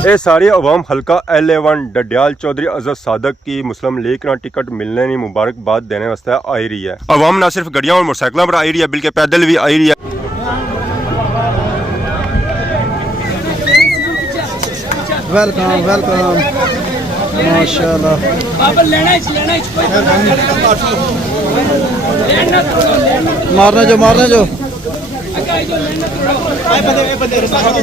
ये सारी अवाम हल्का L11 डडियाल चौधरी अजहर सादक की मुस्लिम लीग ना टिकट मिलने की मुबारकबाद देने वास्ते आई रही है। अवाम ना सिर्फ गड्डियां और मोटरसाइकिलों पर आई रही है बल्कि पैदल भी आई रही है। वेलकम वेलकम माशाल्लाह। मारने जो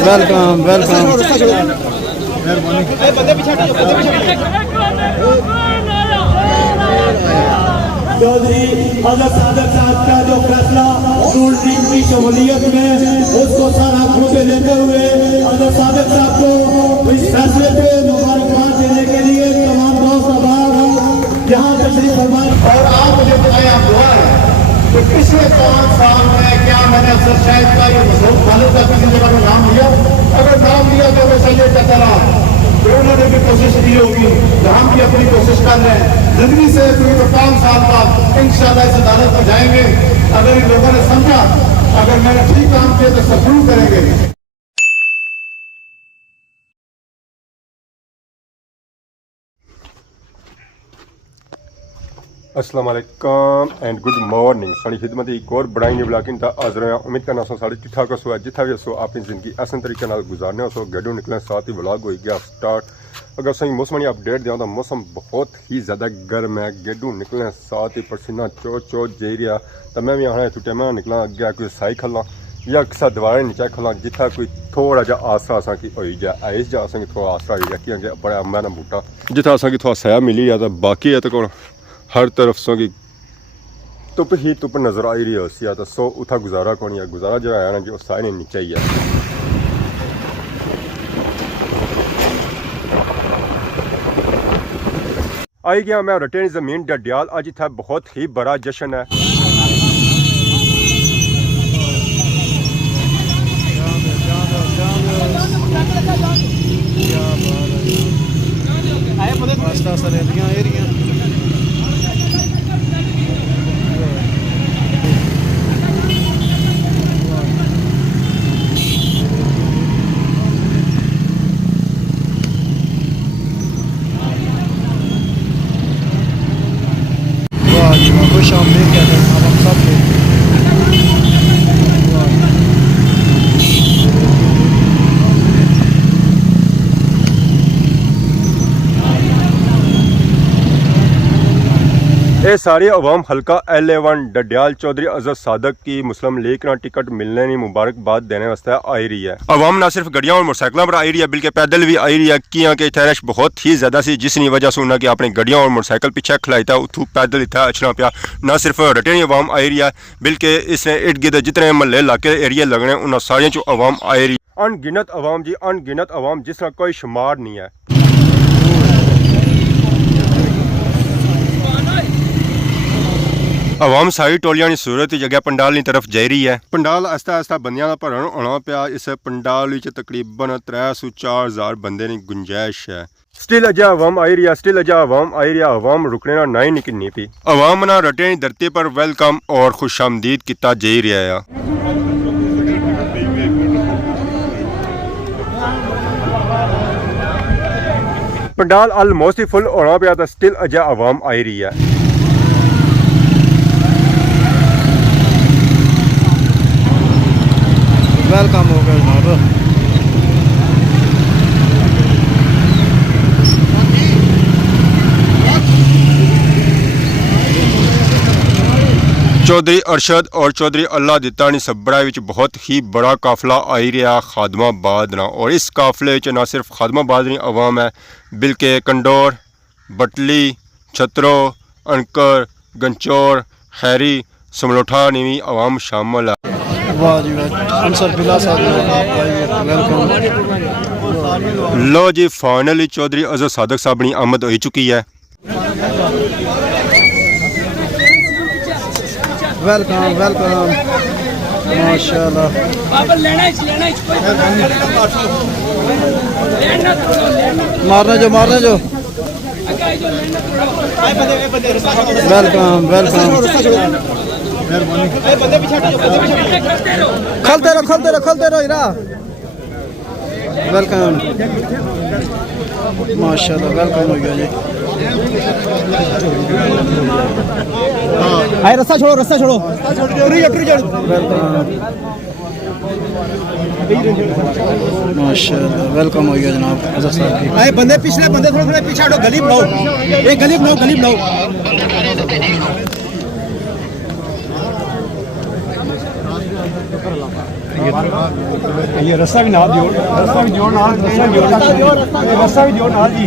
वेलकम वेलकम। चौधरी अजहर सादक साहब का जो फैसला रूल टीम की शमूलियत में उसको सारा खुशे लेते हुए अजहर सादक साहब को इस फैसले पे मुबारकबाद देने के लिए तमाम दोस्त आभार यहाँ तशरीफ फरमाए। और आप मुझे बताएं, आप दुआ है कि पिछले 5 साल में क्या मैंने अफसर शायद का ये मसूद खालिद का किसी जगह में नाम लिया? अगर नाम लिया तो मैं सही कहता रहा तो उन्होंने भी कोशिश की होगी, हम भी अपनी कोशिश कर रहे हैं। जिंदगी से तो 5 साल बाद इंशाल्लाह इस अदालत पर जाएंगे। अगर इन लोगों ने समझा, अगर मैंने ठीक काम किया तो सब्रूर करेंगे। अस्सलाम वालेकुम एंड गुड मॉर्निंग। साड़ी खिदमत एक और बड़ाई ने ब्लॉगिंग का हाजिर है। उम्मीद करना सो साड़ी ठीक ठाक हो जिथा भी सो अपनी जिंदगी आसान तरीके नाल गुजारने हो सो गेडू निकलने साथ ही व्लॉग हो गया स्टार्ट। अगर सही मौसम की अपडेट दें तो मौसम बहुत ही ज़्यादा गर्म है। गेडू निकलने साथ ही पसीना चो जे रहा। तो मैं भी आना छुट्टिया मैं निकला अगे कोई साई खला या किसा दीवार नीचे खला जिथा कोई थोड़ा जा आसरा असा की हो जाए आइस जा असा थोड़ा आसरा हो जाए कि बड़ा अम्बा ना बूटा जिथा असा थोड़ा सया मिली जाए। तो बाकी है तो हर तरफ सो की धुप ही धुप नज़र आई रही है उसी तो सो उथा गुजारा कौन है। गुजारा जो है ना जो सारे नीचे ही है। आई गया मैं रटेन ज़मीन डडियाल। आज इतना बहुत ही बड़ा जश्न है। खुश आमदीद कहते हैं हम सब को। ये सारी अवाम हल्का L11 डडियाल चौधरी अजहर सादक की मुस्लिम लीग ना टिकट मिलने की मुबारकबाद देने वास्ते आई रही है। अवाम ना सिर्फ गड्डियां और मोटरसाइकिलों पर आई रही है बल्कि पैदल भी आई रही है कि रश बहुत ही ज़्यादा सी जिसकी वजह से उन्हें कि अपनी गड्डियां और मोटरसाइकिल पीछे खिलाई था उतू पैदल इतना अचना पाया। ना सिर्फ रटेनी अवाम आई रही है बल्कि इसने इर्द गिर्द जितने महल्ले इलाके एरिए लगने उन्होंने सारियों चो अवाम आई रही है। अनगिनत अवाम जी अनगिनत अवाम जिसका कोई शुमार नहीं है। अवाम सारी टोलियां की सूरत जगह पंडाल की तरफ जा रही है। पंडाल आस्ता आस्ता बंदियां दा भरन होना पाया। इस पंडाल विच तकरीबन 304,000 बंदे की गुंजाइश है। स्टिल अजा अवाम आई रही है। स्टिल अजा अवाम आई रही है। अवाम रुकने ना ही निकलनी पी। अवाम ना रटे धरती पर वेलकम और खुशामदीद किता जा रहा है। पंडाल ऑलमोस्ट ही फुल होना पाया तो स्टिल अजा अवाम आई रही है। वेलकम हो गया जनाब। चौधरी अरशद और चौधरी अल्लाह दिता नी सबड़ा विच बहुत ही बड़ा काफिला आई रहा खादमाबाद ना। और इस काफिले विच ना सिर्फ खादमाबाद की अवाम है बल्कि कंडोर बटली छतरो अनकर गंचौर खैरी समलोठा ने भी अवाम शामिल है। वाह जी वाह। अंसर बिला साहब वेलकम। लो जी फाइनली चौधरी अजहर सादक साहब की आमद हो चुकी है। वेलकम वेलकम माशाल्लाह। मारने जो वेलकम वेलकम। खलते रहो इरा। वेलकम माशाल्लाह वेलकम हो गया जी। आए रास्ता छोड़ो माशाल्लाह वेलकम हो गया जनाब अजहर साहब की। आए बंदे पिछले बंदे थोड़े पीछे हटो, गली बनाओ, एक गली बनाओ। ये रास्ता भी नाल जोड़, रास्ता भी जोड़ नाल जी।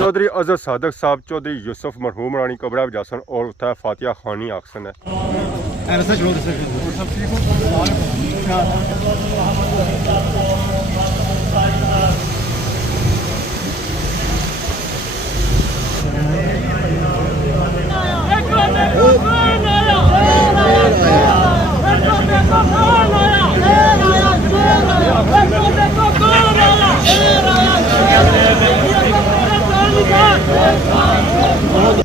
चौधरी अजहर सादक साहब, चौधरी यूसुफ मरहूम रानी कबरा जासन और उता फातिया खानी आक्सन है।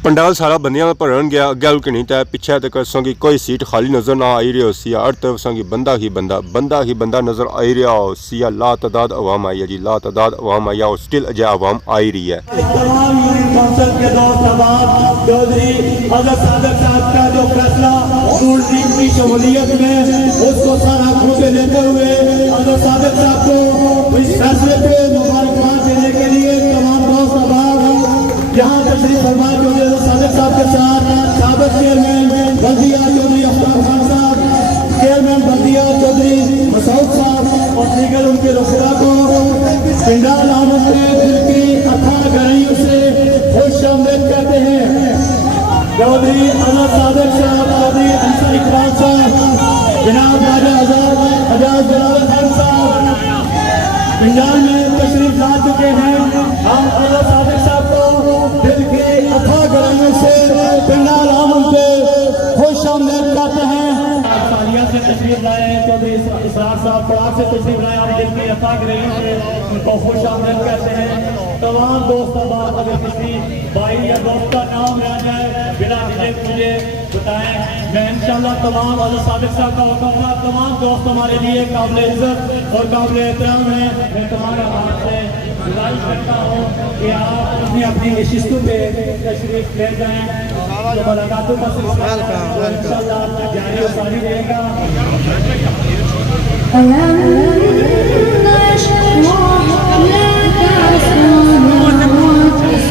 पंडाल सारा बंदियां भरन गया, अगे हल्के नहीं तय पिछे तक संगी कोई सीट खाली नजर ना आई रही हो सी। हर तरफ संगी बंदा ही बंदा नजर आई रहा हो सी। ला तादाद अवाम आई है जी, ला तादाद अवाम आई है और स्टिल अजय अवाम आई रही है। तमाम यूनियन काउंसिल के दोस्त अहबाब, चौधरी अजहर सादक साहब का जो फैसला स्कूल टीम की शमूलियत में, उसको सारा खूबे लेते हुए अजहर सादक साहब को इस फैसले पे मुबारकबाद देने के लिए तमाम दोस्त अहबाब यहाँ तशरीफ फरमा। चौधरी सादक साहब के साथ साबिक चेयरमैन बल्दिया चौधरी अफ्ताब खान साहब, चेयरमैन बल्दिया चौधरी मसूद साहब और दीगर उनके रफीका को पिंडाल आमद में दिल की अथाह गहराइयों से खुश आमदीद कहते हैं। चौधरी अजहर सादक साहब, चौधरी अंसर इकबाल साहब, जनाब राजा एजाज जलाल खान साहब पिंडाल में तशरीफ ला चुके हैं। हम अजहर सादक साहब को दिल की अथाह गहराइयों से पिंडाल आमद पे खुश आमदीद कहते हैं। सालिया से तशरीफ लाए हैं चौधरी इसरार साहब, पड़ाव से तशरीफ लाए, हम दिल की अथाह गहराइयों से उनको खुश आमदीद कहते हैं। तमाम दोस्तों बात अगर किसी भाई या दोस्त का नाम रह जाए बिना झिझक मुझे बताएं, मैं इंशाल्लाह तमाम अजहर सादक साहब का हुक्म था। तमाम दोस्त हमारे लिए काबिल इज्जत और काबिल एहतराम है। मैं तुम्हारा हाथ से गुजारिश करता हूँ कि आप अपनी अपनी नशिस्तों पे तशरीफ ले जाएं। तो मुलाकातों का सिलसिला इंशाल्लाह जारी और सारी रहेगा।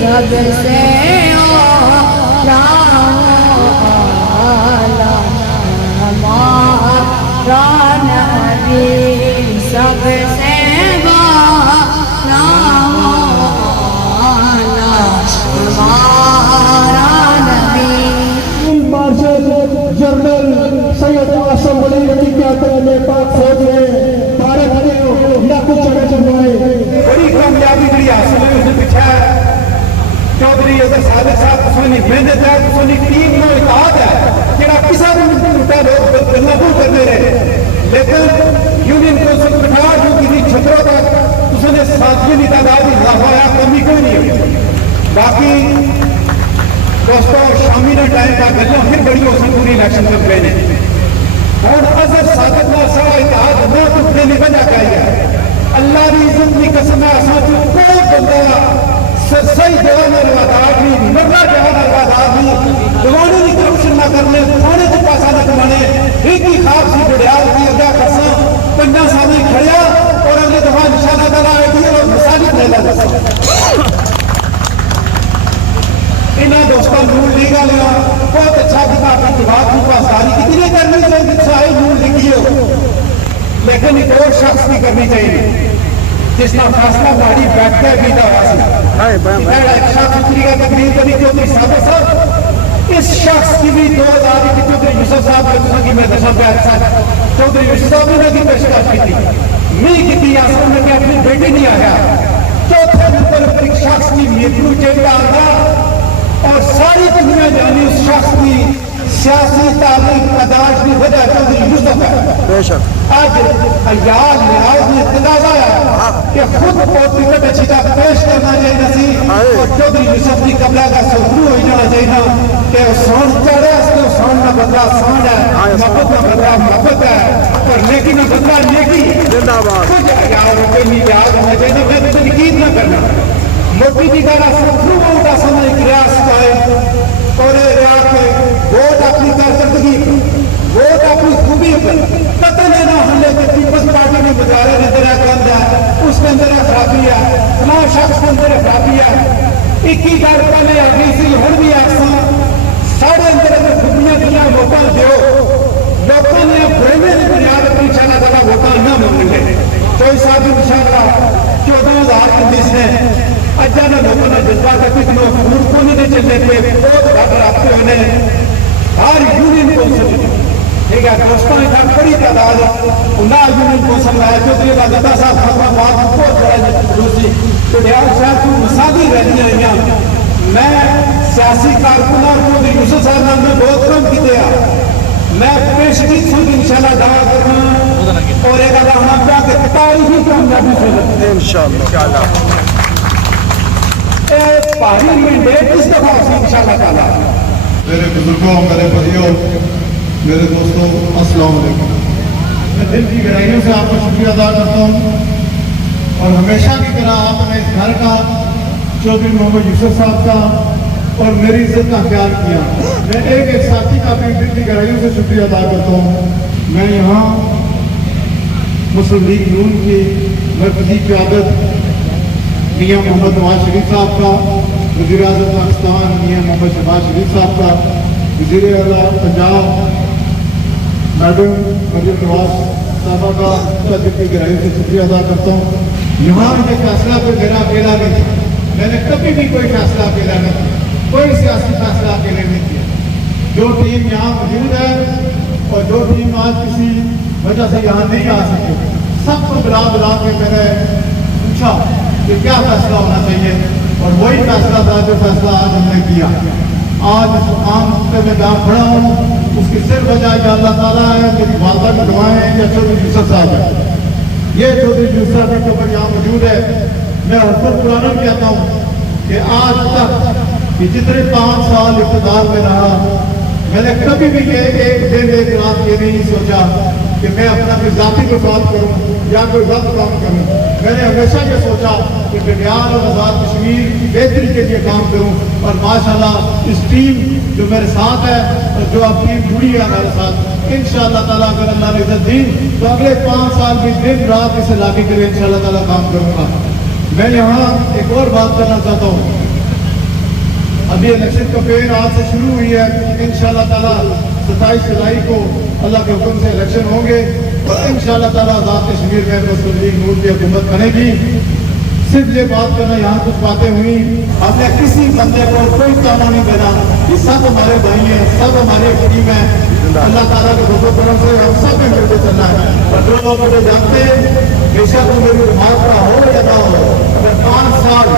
सबसे हमारा नबी सबसे हमारा नबी। मार्शल जनरल सैयद आसम वली रजी के आतंक में पाक फौज ने 12 घंटे लाखों चढ़े चढ़वाए। बड़ी कामयाबी जी हासिल हुई उसने पीछे चौधरी अजहर सादक साहब उसकी मेहनत है, उसकी टीम को इताद है कि किसी भी उल्टा लोग गलना क्यों करते रहे, लेकिन यूनियन कौंसिल बिठा जो किसी छतरों तक उसने साथियों की तादाद लाफाया कमी कोई नहीं हुई। बाकी दोस्तों शामी ने टाइम का गल्ला फिर बड़ी हो सी पूरी इलेक्शन कैंपेन है और अजहर सादक का सारा इतिहाद न टूटने की वजह क्या है। अल्लाह की इज्जत की कसम है, कोई बंदा सही जगह में लगातार भी मरना जगह में लगातार भी दवाने की करप्शन न करने, थाने को पैसा न कमाने, एक ही खास सी बुढ़ियाल की अदा करसा 5 साल खड़िया और अगले दफा निशाना करा और मिसाली पहला दसा। इन्हें दोस्तों नून लीग वाले बहुत अच्छा किताब जवाब की पासदारी कितनी करनी चाहिए, नून लिखी हो लेकिन एक और शख्स की करनी चाहिए जिसका फैसला गाड़ी बैठता है बीता एक शख्स उतरी का तकरीर करी चौधरी साहब साहब इस शख्स की भी 2000 की चौधरी यूसुफ साहब की मैं दशा चौधरी यूसुफ साहब ने की पेशकश की थी मी की आसमान में अपनी बेटी नहीं आया चौथे नंबर पर एक शख्स की मृत्यु चेता था और सारी दुनिया जानी उस शख्स की सियासी तारीख पदार्थ की वजह चौधरी यूसुफ है बेशक आज अयाल लिहाज ने तकाजा है कि खुद पोती को नचीता पेश करना चाहिए सी और चौधरी यूसुफ की कबला का शुरू हो जाना चाहिए कि सोन चढ़े उसको सोन का बदला सोन है मोहब्बत का बदला मोहब्बत है और नेकी का बदला नेकी जिंदाबाद कुछ अयाल रुपये नहीं याद होना चाहिए मैं तो तनकीद न करना मोटी जी का शुरू होगा समय प्रयास का है और वोट अपनी कारकर्दगी वोट अपनी खूबी पर पता नहीं ना हमने पीपल्स पार्टी में मुजाहरे नजर बंद है उसके अंदर खराबी है तमाम शख्स के अंदर खराबी है 21 गल पहले आ गई सी हूं भी आसा साढ़े अंदर अगर खूबियां दियां वोटां दो लोगों ने बुरेमे की बुनियाद पर इंशाअल्लाह ताला वोटां न मंगेंगे कोई साहब इंशाअल्लाह 14,000 कंदीस ने अजा ने लोगों ने जज्बा का कुछ लोग फूट को नहीं चलने पे बहुत घट रखते हुए हर यूनियन कौंसिल ठीक है दोस्तों इतना बड़ी तादाद ना यूनियन कौंसिल है चौधरी दादा साहब फतवाबाद बहुत बड़ा रूसी तो यार साहब को मसादी रहनी है मैं सियासी कारकुन और चौधरी यूसुफ साहब नाम में बहुत कम की दिया मैं पेशगी खुद इंशाल्लाह दावा करना और एक अल्लाह हम क्या के तारीखी कामयाबी से इंशाअल्लाह पार्लियामेंट किस दफा इंशाअल्लाह ताला मेरे बुजुर्गों मेरे भाइयों मेरे दोस्तों अस्सलाम वालेकुम मैं दिल की गहराइयों से आपका शुक्रिया अदा करता हूँ और हमेशा की तरह आपने इस घर का चौधरी मोहम्मद यूसुफ साहब का और मेरी इज्जत का ख्याल किया मैं एक साथी का अपनी दिल की गहराइयों से शुक्रिया अदा करता हूँ मैं यहाँ मुस्लिम लीग नून की मरकजी क़यादत मियाँ मोहम्मद नवाज शरीफ साहब का वज़ीर आज़म पाकिस्तान मियाँ मोहम्मद शहबाज शरीफ साहब का वज़ीर आला पंजाब मैडम मरियम नवाज साहबा का दिल की गहराई से शुक्रिया अदा करता हूँ यहाँ ये फैसला कोई मेरा अकेला नहीं था मैंने कभी भी कोई फैसला अकेला नहीं किया कोई सियासी फैसला अकेले नहीं किया जो टीम यहाँ मौजूद है और जो टीम आज किसी वजह से यहाँ नहीं आ सकी सबको बुला के मैंने पूछा कि क्या फैसला होना चाहिए और वही फैसला था जो फैसला आज हमने किया आज इस मुकाम पे मैं जहाँ खड़ा हूँ उसकी सिर्फ वजह कि अल्लाह ताला है मेरी वालदा की दुआएं हैं या चौधरी यूसुफ साहब है ये चौधरी यूसुफ साहब के ऊपर यहाँ मौजूद है मैं हरपुर पुराना कहता हूँ कि आज तक कि जितने 5 साल इक़्तिदार में रहा मैंने कभी भी ये एक दिन एक रात ये नहीं सोचा कि मैं अपना कोई जाति को बात करूँ या कोई गलत काम करूँ मैंने हमेशा ये सोचा कि बंडियाल और आज़ाद कश्मीर की बेहतरी के लिए काम करूँ और माशाल्लाह इस टीम जो मेरे साथ है और जो अब टीम जुड़ी है हमारे साथ इंशाअल्लाह ताला अगर अल्लाह ने इज्जत दी तो अगले 5 साल भी दिन रात इसे लाके के लिए इंशाअल्लाह ताला काम करूँगा मैं यहाँ एक और बात करना चाहता हूँ अभी इलेक्शन कैंपेन आज से शुरू हुई है इंशाअल्लाह ताला 27 जुलाई को अल्लाह के हुक्म से इलेक्शन होंगे और इंशाअल्लाह ताला आज़ाद कश्मीर में मुस्लिम लीग नून की हुकूमत बनेगी सिर्फ ये बात करना यहाँ कुछ बातें हुई हमने किसी बंदे को कोई ताना नहीं देना ये सब हमारे भाई हैं सब हमारे टीम है अल्लाह ताला के हुक्म करम से हम सब में मिलकर चलना है और जो लोग मुझे जानते हैं बेशक वो मेरी दिमाग का हो या ना हो अगर 5 साल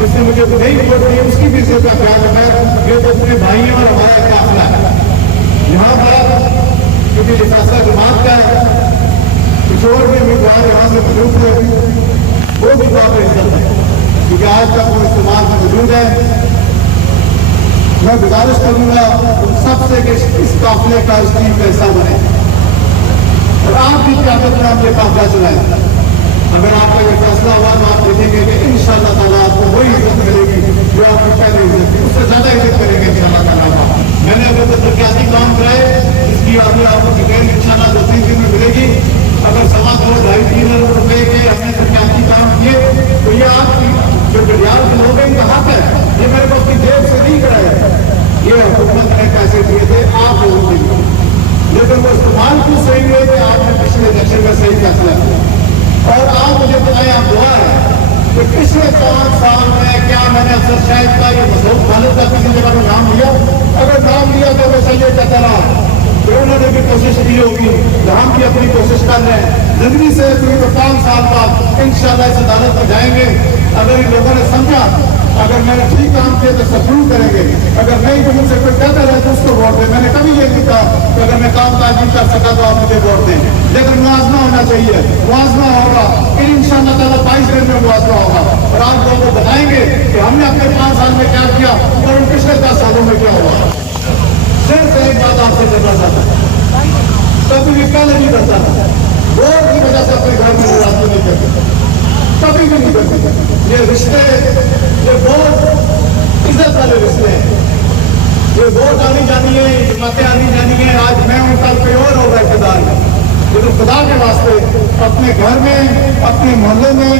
जिसने मुझे नहीं वोट दी उसकी भी इज्जत का ख्याल रखा है ये तो अपने भाई हैं और हमारा काफिला है यहाँ पर क्योंकि ये फैसला जमात का है कुछ और भी उम्मीदवार यहाँ से मौजूद थे वो भी काफी इज्जत है क्योंकि आज तक वो इस्तेमाल में मौजूद है मैं गुजारिश करूंगा उन सबसे कि इस काफिले का इस टीम का हिस्सा बने और आप भी क्यादत में आप ये काफिला चलाएं अगर आपका ये फैसला हुआ तो आप देखेंगे कि इंशाअल्लाह ताला आपको वही इज्जत मिलेगी जो आपको पहले इज्जत थी उससे ज्यादा इज्जत करेंगे इंशाअल्लाह ताला मैंने अगर तो तरक्याती काम कराए इसकी अभी आपको डिटेल इंशाअल्लाह 2-3 दिन में मिलेगी अगर 2.5-3 अरब रुपए के हमने तरक्याती काम किए तो ये आपकी जो बंडियाल के लोग हैं इनका हक है ये मेरे को अपनी जेब से नहीं कराया ये हुकूमत ने पैसे दिए थे आप लोगों के लिए लेकिन वो इस्तेमाल क्यों सही हुए कि आपने पिछले इलेक्शन में सही फैसला किया। और आप मुझे बताएं, आप दुआ है कि पिछले 5 साल में क्या मैंने अफसर शाहिद का या मसूद खालिद का किसी जगह में नाम लिया? अगर नाम लिया तो मैं सही कहता रहा तो उन्होंने भी कोशिश की होगी, हम भी अपनी कोशिश कर रहे हैं। जिंदगी से कोई तो 5 साल बाद इंशाल्लाह इस अदालत में जाएंगे। अगर इन लोगों ने समझा अगर मैंने ठीक काम किया तो सब्रूर करेंगे, अगर नहीं तो मुझसे कोई कहता रहे तो उसको वोट दें। मैंने कभी ये नहीं कहा कि अगर मैं काम काज नहीं कर सका तो आप मुझे वोट दें, लेकिन मुआवजा होना चाहिए। मुआवजा होगा इंशाअल्लाह ताला 22 दिन में मुआवजा होगा और आप लोगों को बताएंगे कि हमने अपने 5 साल में क्या किया और उन पिछले 10 सालों में क्या हुआ। सिर्फ एक बात आपसे करना चाहता था, कभी भी पहले नहीं करता था, वोट की वजह से अपने घर में नाराजगी नहीं करते, कभी भी नहीं करते। ये रिश्ते, ये बहुत इज्जत वाले रिश्ते हैं। ये वोट आनी जानी है, जमातें आनी जानी है। आज मैं हूं, कल कोई और होगा इक़्तिदार में, लेकिन खुदा के वास्ते अपने घर में, अपने मोहल्ले में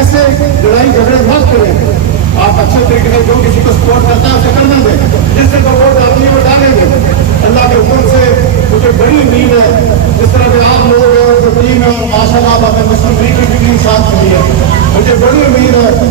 ऐसे लड़ाई झगड़े मत करें। आप अच्छे तरीके से जो किसी को सपोर्ट करता है उसे करने दें, जिससे को वोट डालनी है वो डालेंगे। अल्लाह के हुक्म से मुझे बड़ी उम्मीद है, जिस तरह के आप लोग जो टीम है और माशाल्लाह हमें मुस्लिम लीग की टीम साथ मिली है, मुझे बड़ी उम्मीद है कि